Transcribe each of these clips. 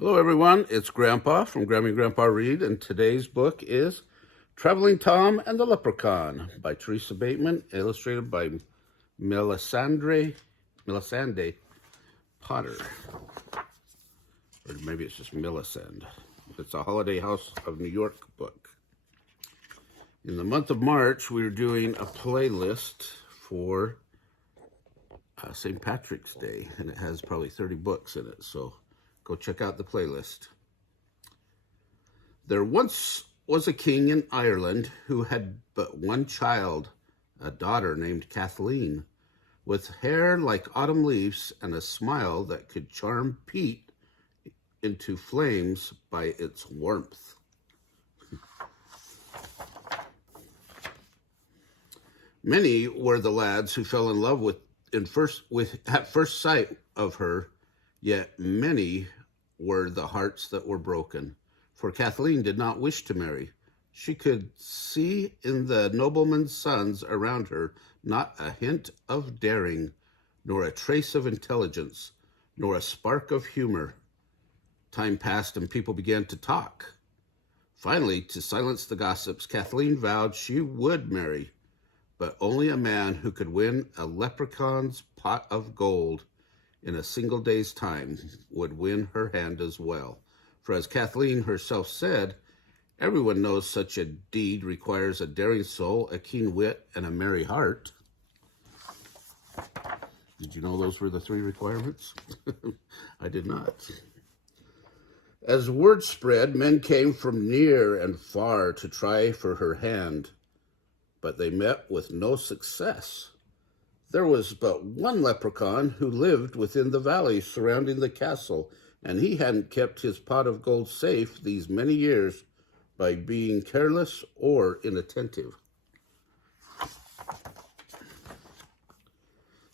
Hello, everyone. It's Grandpa from Grammy Grandpa Read, and today's book is Traveling Tom and the Leprechaun by Teresa Bateman, illustrated by Melisande Potter. Or maybe it's just Melisande. It's a Holiday House of New York book. In the month of March, we're doing a playlist for St. Patrick's Day, and it has probably 30 books in it, so go check out the playlist. There once was a king in Ireland who had but one child, a daughter named Kathleen, with hair like autumn leaves and a smile that could charm Pete into flames by its warmth. Many were the lads who fell in love at first sight of her, yet many were the hearts that were broken, for Kathleen did not wish to marry. She could see in the noblemen's sons around her not a hint of daring, nor a trace of intelligence, nor a spark of humor. Time passed and people began to talk. Finally, to silence the gossips, Kathleen vowed she would marry, but only a man who could win a leprechaun's pot of gold in a single day's time would win her hand as well. For as Kathleen herself said, everyone knows such a deed requires a daring soul, a keen wit, and a merry heart. Did you know those were the 3 requirements? I did not. As word spread, men came from near and far to try for her hand, but they met with no success. There was but one leprechaun who lived within the valley surrounding the castle, and he hadn't kept his pot of gold safe these many years by being careless or inattentive.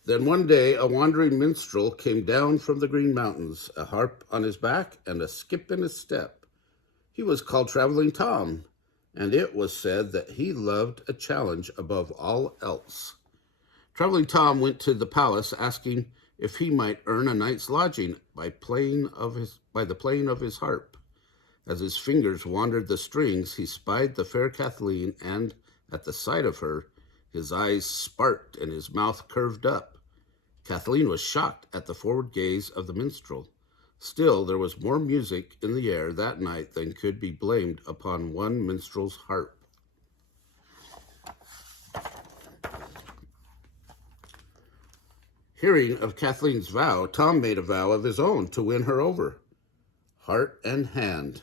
Then one day a wandering minstrel came down from the Green Mountains, a harp on his back and a skip in his step. He was called Traveling Tom, and it was said that he loved a challenge above all else. Traveling Tom went to the palace asking if he might earn a night's lodging by the playing of his harp. As his fingers wandered the strings, he spied the fair Kathleen, and at the sight of her, his eyes sparked and his mouth curved up. Kathleen was shocked at the forward gaze of the minstrel. Still, there was more music in the air that night than could be blamed upon one minstrel's harp. Hearing of Kathleen's vow, Tom made a vow of his own to win her over, heart and hand.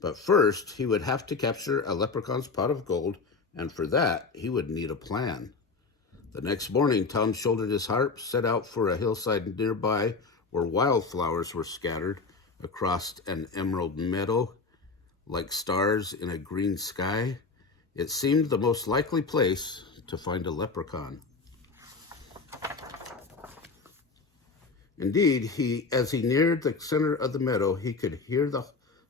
But first, he would have to capture a leprechaun's pot of gold, and for that, he would need a plan. The next morning, Tom shouldered his harp, set out for a hillside nearby where wildflowers were scattered across an emerald meadow like stars in a green sky. It seemed the most likely place to find a leprechaun. Indeed, as he neared the center of the meadow, he could hear the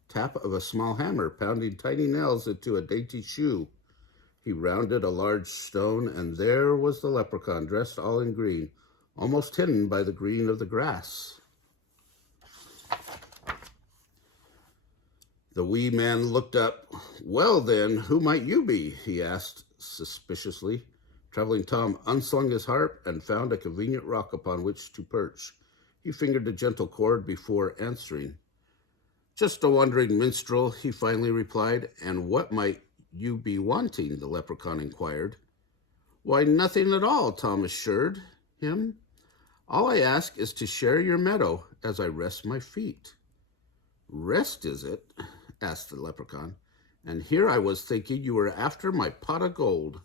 tap of a small hammer pounding tiny nails into a dainty shoe. He rounded a large stone, and there was the leprechaun, dressed all in green, almost hidden by the green of the grass. The wee man looked up. "Well, then, who might you be?" he asked suspiciously. Traveling Tom unslung his harp and found a convenient rock upon which to perch. He fingered a gentle chord before answering. "Just a wandering minstrel," he finally replied. "And what might you be wanting?" the leprechaun inquired. "Why, nothing at all," Tom assured him. "All I ask is to share your meadow as I rest my feet." "Rest, is it?" asked the leprechaun. "And here I was thinking you were after my pot of gold."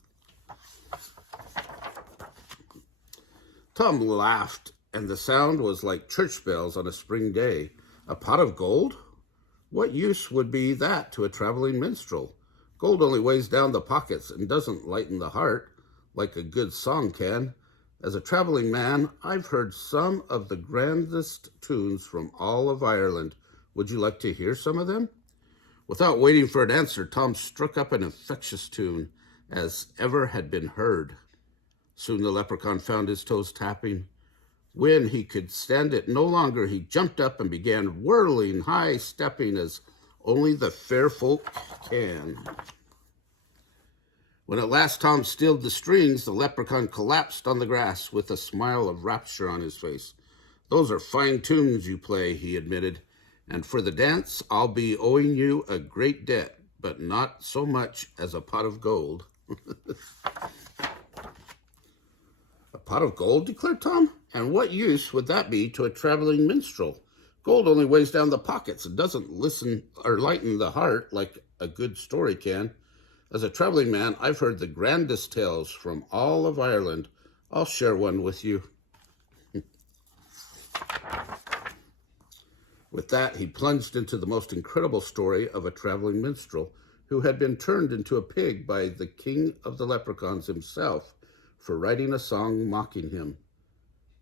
Tom laughed, and the sound was like church bells on a spring day. "A pot of gold? What use would be that to a traveling minstrel? Gold only weighs down the pockets and doesn't lighten the heart like a good song can. As a traveling man, I've heard some of the grandest tunes from all of Ireland. Would you like to hear some of them?" Without waiting for an answer, Tom struck up an infectious tune as ever had been heard. Soon the leprechaun found his toes tapping. When he could stand it no longer, he jumped up and began whirling, high-stepping as only the fair folk can. When at last Tom stilled the strings, the leprechaun collapsed on the grass with a smile of rapture on his face. "Those are fine tunes you play," he admitted, "and for the dance I'll be owing you a great debt, but not so much as a pot of gold." "A pot of gold?" declared Tom. "And what use would that be to a traveling minstrel? Gold only weighs down the pockets and doesn't listen or lighten the heart like a good story can. As a traveling man, I've heard the grandest tales from all of Ireland. I'll share one with you." With that, he plunged into the most incredible story of a traveling minstrel who had been turned into a pig by the king of the leprechauns himself for writing a song mocking him.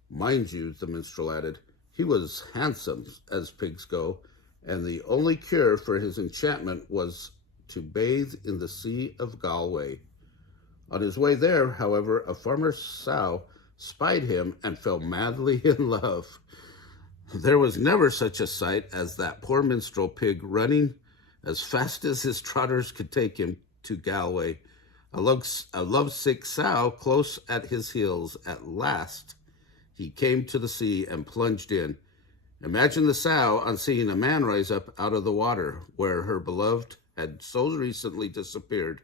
"Mind you," the minstrel added, "he was handsome as pigs go, and the only cure for his enchantment was to bathe in the Sea of Galway. On his way there, however, a farmer's sow spied him and fell madly in love. There was never such a sight as that poor minstrel pig running as fast as his trotters could take him to Galway, a lovesick sow close at his heels. At last he came to the sea and plunged in. Imagine the sow on seeing a man rise up out of the water where her beloved had so recently disappeared.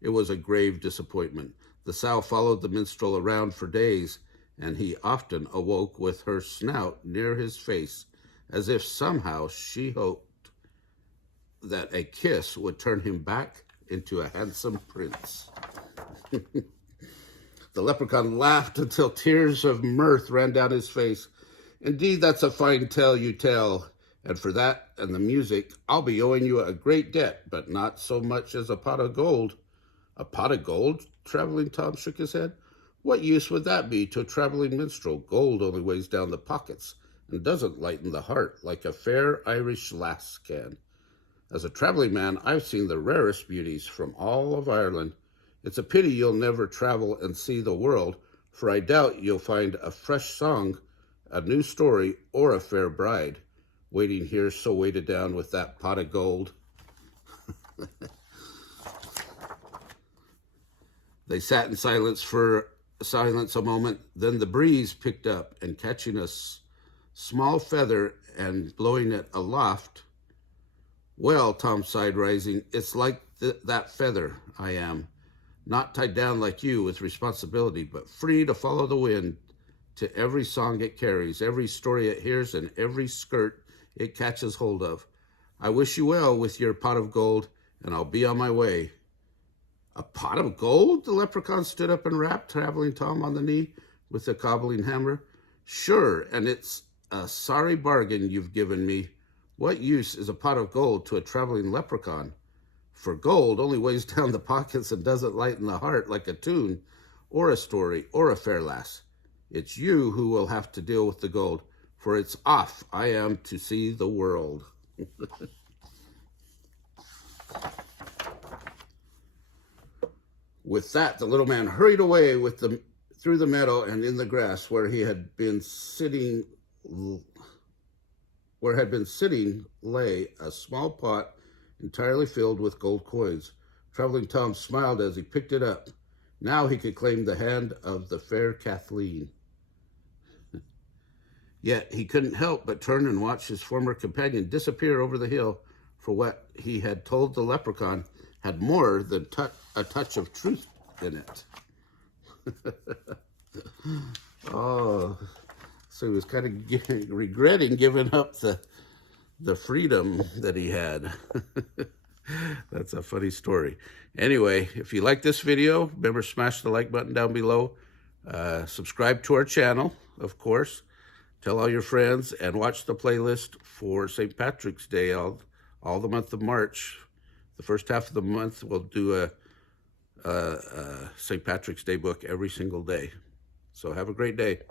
It was a grave disappointment. The sow followed the minstrel around for days, and he often awoke with her snout near his face, as if somehow she hoped that a kiss would turn him back into a handsome prince." The leprechaun laughed until tears of mirth ran down his face. "Indeed, that's a fine tale you tell, and for that and the music, I'll be owing you a great debt, but not so much as a pot of gold." "A pot of gold?" Traveling Tom shook his head. "What use would that be to a traveling minstrel? Gold only weighs down the pockets and doesn't lighten the heart like a fair Irish lass can. As a traveling man, I've seen the rarest beauties from all of Ireland. It's a pity you'll never travel and see the world, for I doubt you'll find a fresh song, a new story, or a fair bride waiting here so weighted down with that pot of gold." They sat in silence a moment. Then the breeze picked up, and catching a small feather and blowing it aloft. "Well," Tom sighed, rising, "it's like that feather I am. Not tied down like you with responsibility, but free to follow the wind to every song it carries, every story it hears, and every skirt it catches hold of. I wish you well with your pot of gold, and I'll be on my way." "A pot of gold?" The leprechaun stood up and rapped, traveling Tom on the knee with a cobbling hammer. "Sure, and it's a sorry bargain you've given me. What use is a pot of gold to a traveling leprechaun? For gold only weighs down the pockets and doesn't lighten the heart like a tune, or a story, or a fair lass. It's you who will have to deal with the gold, for it's off I am to see the world." With that, the little man hurried away through the meadow and in the grass where had been sitting lay a small pot entirely filled with gold coins. Traveling Tom smiled as he picked it up. Now he could claim the hand of the fair Kathleen. Yet he couldn't help but turn and watch his former companion disappear over the hill, for what he had told the leprechaun had more than a touch of truth in it. Oh, so he was kind of regretting giving up the freedom that he had. That's a funny story. Anyway, if you like this video, remember, smash the like button down below. Subscribe to our channel, of course. Tell all your friends, and watch the playlist for St. Patrick's Day all the month of March. The first half of the month, we'll do a St. Patrick's Day book every single day. So have a great day.